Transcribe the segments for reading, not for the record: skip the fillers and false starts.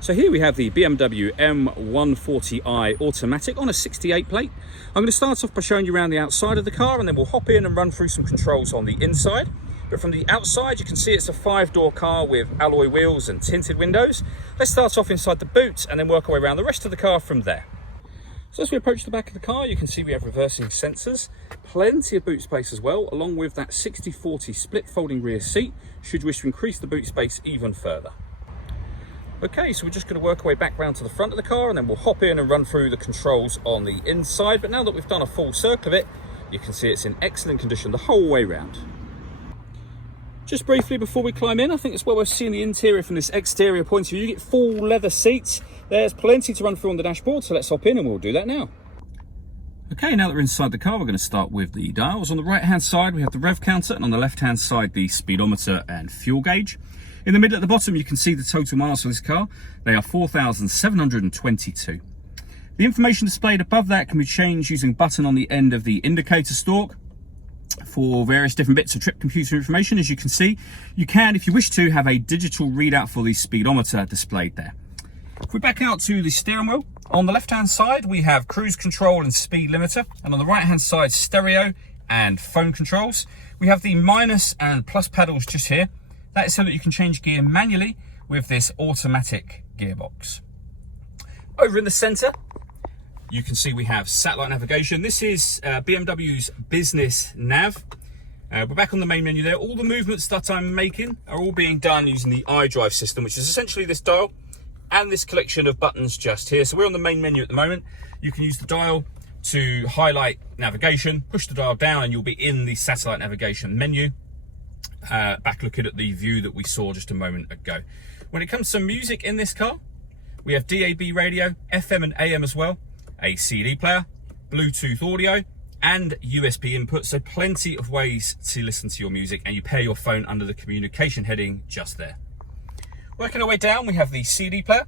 So here we have the BMW M140i automatic on a 68 plate. I'm going to start off by showing you around the outside of the car, and then we'll hop in and run through some controls on the inside. But from the outside, you can see it's a 5-door car with alloy wheels and tinted windows. Let's start off inside the boot and then work our way around the rest of the car from there. So as we approach the back of the car, you can see we have reversing sensors, plenty of boot space as well, along with that 60/40 split folding rear seat, should you wish to increase the boot space even further. Okay, so we're just going to work our way back round to the front of the car, and then we'll hop in and run through the controls on the inside. But now that we've done a full circle of it, you can see it's in excellent condition the whole way round. Just briefly before we climb in, I think it's well worth seeing the interior from this exterior point of view. You get full leather seats. There's plenty to run through on the dashboard, so let's hop in and we'll do that now. Okay, now that we're inside the car, we're going to start with the dials. On the right-hand side, we have the rev counter, and on the left-hand side, the speedometer and fuel gauge. In the middle at the bottom, you can see the total miles for this car. They are 4,722. The information displayed above that can be changed using a button on the end of the indicator stalk for various different bits of trip computer information. As you can see, you can, if you wish to, have a digital readout for the speedometer displayed there. If we back out to the steering wheel, on the left-hand side, we have cruise control and speed limiter, and on the right-hand side, stereo and phone controls. We have the minus and plus pedals just here. That is so that you can change gear manually with this automatic gearbox. Over in the center, you can see we have satellite navigation. This is BMW's business nav. We're back on the main menu there. All the movements that I'm making are all being done using the iDrive system, which is essentially this dial and this collection of buttons just here. So we're on the main menu at the moment. You can use the dial to highlight navigation, push the dial down, and you'll be in the satellite navigation menu. Back looking at the view that we saw just a moment ago. When it comes to music in this car, we have DAB radio, FM and AM as well, a CD player, Bluetooth audio, and USB input. So plenty of ways to listen to your music, and you pair your phone under the communication heading just there. Working our way down, we have the CD player.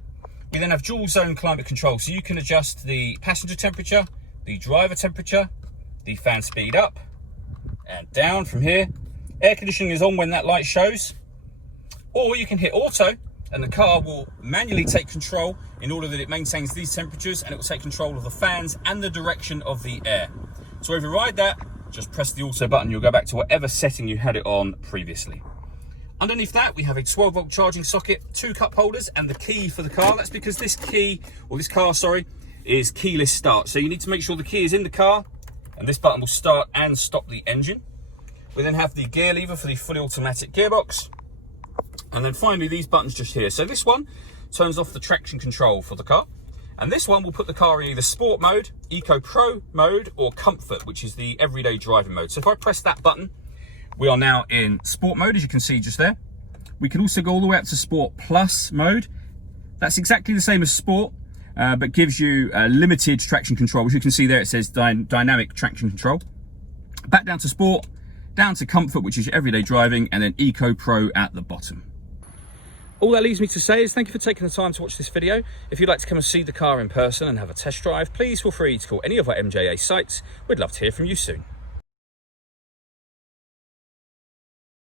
We then have dual zone climate control, so you can adjust the passenger temperature, the driver temperature, the fan speed up and down from here. Air conditioning is on when that light shows, or you can hit auto and the car will manually take control in order that it maintains these temperatures, and it will take control of the fans and the direction of the air. To override that, just press the auto button. You'll go back to whatever setting you had it on previously. Underneath that, we have a 12-volt charging socket, 2 cup holders, and the key for the car. That's because this car, is keyless start. So you need to make sure the key is in the car, and this button will start and stop the engine. We then have the gear lever for the fully automatic gearbox. And then finally, these buttons just here. So this one turns off the traction control for the car. And this one will put the car in either Sport mode, Eco Pro mode, or Comfort, which is the everyday driving mode. So if I press that button, we are now in Sport mode, as you can see just there. We can also go all the way up to Sport Plus mode. That's exactly the same as Sport, but gives you limited traction control. As you can see there, it says dynamic traction control. Back down to Sport, down to Comfort, which is your everyday driving, and then Eco Pro at the bottom. All that leaves me to say is thank you for taking the time to watch this video. If you'd like to come and see the car in person and have a test drive, please feel free to call any of our MJA sites. We'd love to hear from you soon.